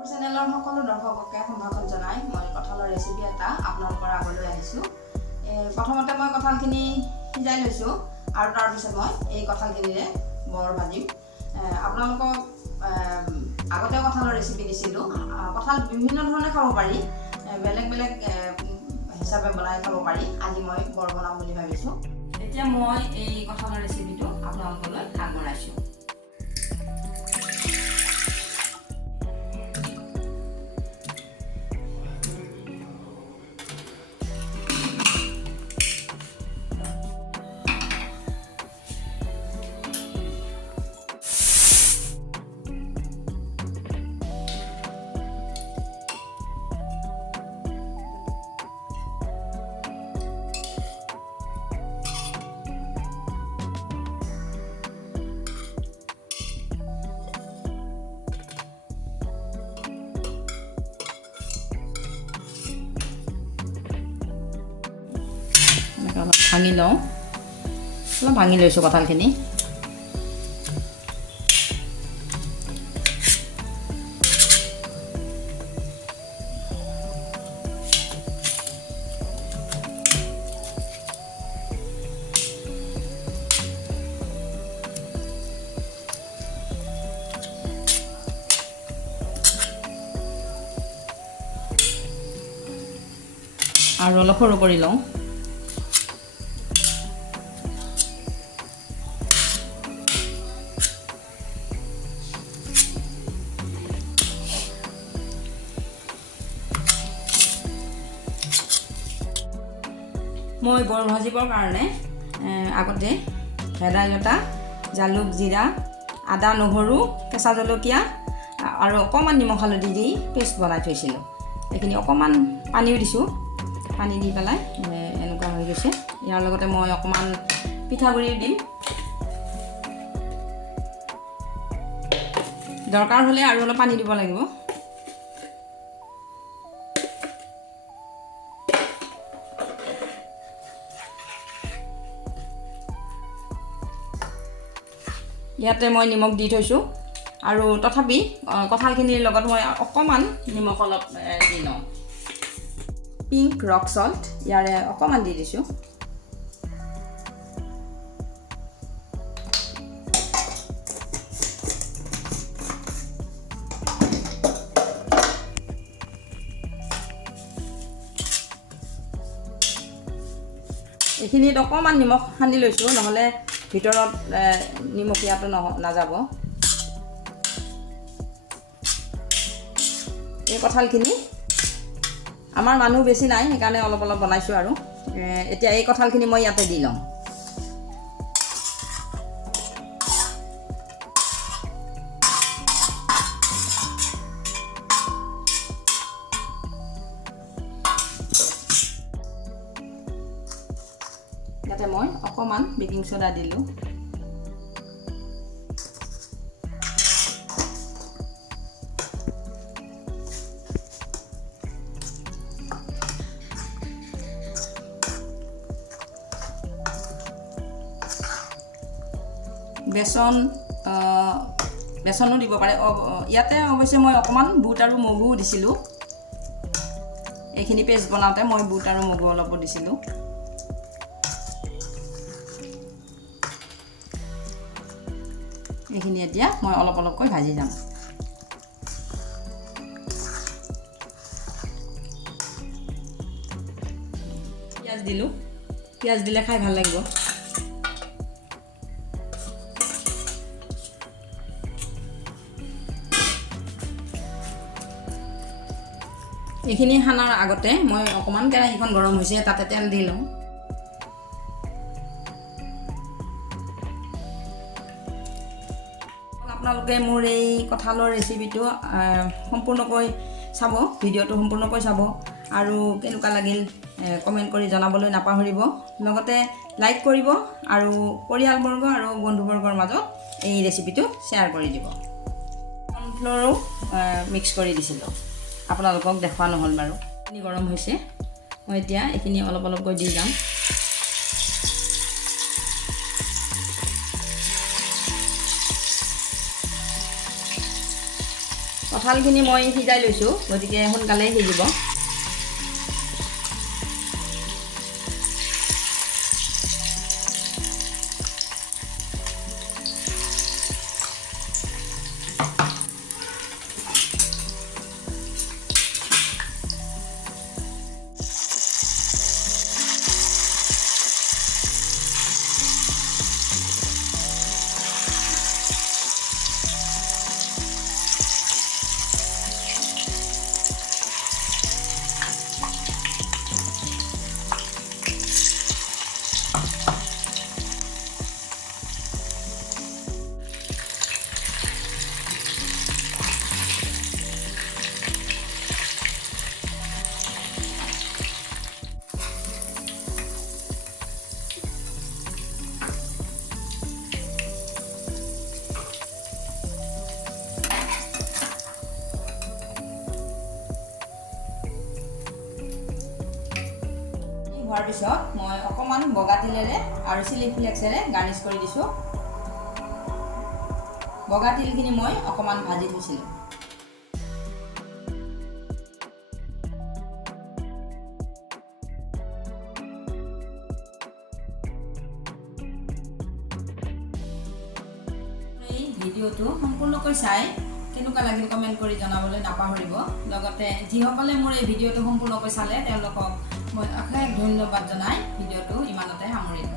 মোৰ চেনেলৰ সকলো দৰ্শককে সম্ভাষণ জনাই মই কঁঠালৰ ৰেচিপি এটা আপোনালোকৰ আগলৈ আহিছোঁ। প্ৰথমতে মই কঁঠালখিনি সিজাই লৈছোঁ আৰু তাৰপিছত মই এই কঁঠালখিনিৰে বৰ ভাজিম। আপোনালোকক আগতেও কঁঠালৰ ৰেচিপি দিছিলোঁ। কঁঠাল বিভিন্ন ধৰণে খাব পাৰি, বেলেগ বেলেগ হিচাপে বনাই খাব পাৰি। আজি মই বৰ বনাম বুলি ভাবিছোঁ। এতিয়া মই এই কঁঠালৰ ৰেচিপিটো আপোনালোকলৈ আগবঢ়াইছোঁ। অলপ ভাঙি লওঁ, অলপ ভাঙি লৈছোঁ কঁঠালখিনি। আৰু অলপ সৰু কৰি লওঁ। মই বৰ ভাজিবৰ কাৰণে আগতে ভেদাইলতা, জালুক, জিৰা, আদা, নহৰু, কেঁচা জলকীয়া আৰু অকণমান নিমখ হালধি দি পেষ্ট বনাই থৈছিলোঁ। এইখিনি অকণমান পানীও দিছোঁ, পানী দি পেলাই এনেকুৱা হৈ গৈছে। ইয়াৰ লগতে মই অকণমান পিঠাগুড়ি দিম, দৰকাৰ হ'লে আৰু অলপ পানী দিব লাগিব। ইয়াতে মই নিমখ দি থৈছোঁ আৰু তথাপি কঁঠালখিনিৰ লগত মই অকণমান নিমখ অলপ দি লওঁ। পিংক ৰক চল্ট ইয়াৰে অকণমান দি দিছোঁ। এইখিনিত অকণমান নিমখ সানি লৈছোঁ, নহ'লে ভিতৰত নিমখীয়াটো নাযাব। এই কঁঠালখিনি আমাৰ মানুহ বেছি নাই, সেইকাৰণে অলপ অলপ বনাইছোঁ। আৰু এতিয়া এই কঁঠালখিনি মই ইয়াতে দি লওঁ। ইয়াতে মই অকণমান বেকিং চ'ডা দিলোঁ। বেচনো দিব পাৰে। ইয়াতে অৱশ্যে মই অকণমান বুট আৰু মগুও দিছিলোঁ। এইখিনি পেষ্ট বনাওঁতে মই বুট আৰু মগু অলপো দিছিলোঁ। এইখিনি এতিয়া মই অলপ অলপকৈ ভাজি যাম। পিঁয়াজ দিলোঁ, পিঁয়াজ দিলে খাই ভাল লাগিব। এইখিনি সানাৰ আগতে মই অকণমান কেৰাহীখন গৰম হৈছে, তাতে তেল দি লওঁ। আপোনালোকে মোৰ এই কঁঠালৰ ৰেচিপিটো সম্পূৰ্ণকৈ চাব, ভিডিঅ'টো সম্পূৰ্ণকৈ চাব আৰু কেনেকুৱা লাগিল কমেণ্ট কৰি জনাবলৈ নাপাহৰিব। লগতে লাইক কৰিব আৰু পৰিয়ালবৰ্গ আৰু বন্ধুবৰ্গৰ মাজত এই ৰেচিপিটো শ্বেয়াৰ কৰি দিব। কৰ্ণফ্ল'ৰো মিক্স কৰি দিছিলোঁ, আপোনালোকক দেখুওৱা নহ'ল বাৰু। এইখিনি গৰম হৈছে, মই এতিয়া এইখিনি অলপ অলপকৈ দি যাম। কঁঠালখিনি মই সিজাই লৈছোঁ, গতিকে সোনকালে সিজিব। হোৱাৰ পিছত মই অকণমান বগা তিলেৰে আৰু চিলি ফ্লেক্সেৰে গাৰ্নিছ কৰি দিছোঁ। বগা তিলখিনি মই অকণমান ভাজি থৈছিলোঁ। এই ভিডিঅ'টো সম্পূৰ্ণকৈ চাই কেনেকুৱা লাগিল কমেণ্ট কৰি জনাবলৈ নাপাহৰিব। লগতে যিসকলে মোৰ এই ভিডিঅ'টো সম্পূৰ্ণকৈ চালে তেওঁলোকক মই অশেষ ধন্যবাদ জনাই ভিডিঅ'টো ইমানতে সামৰিলোঁ।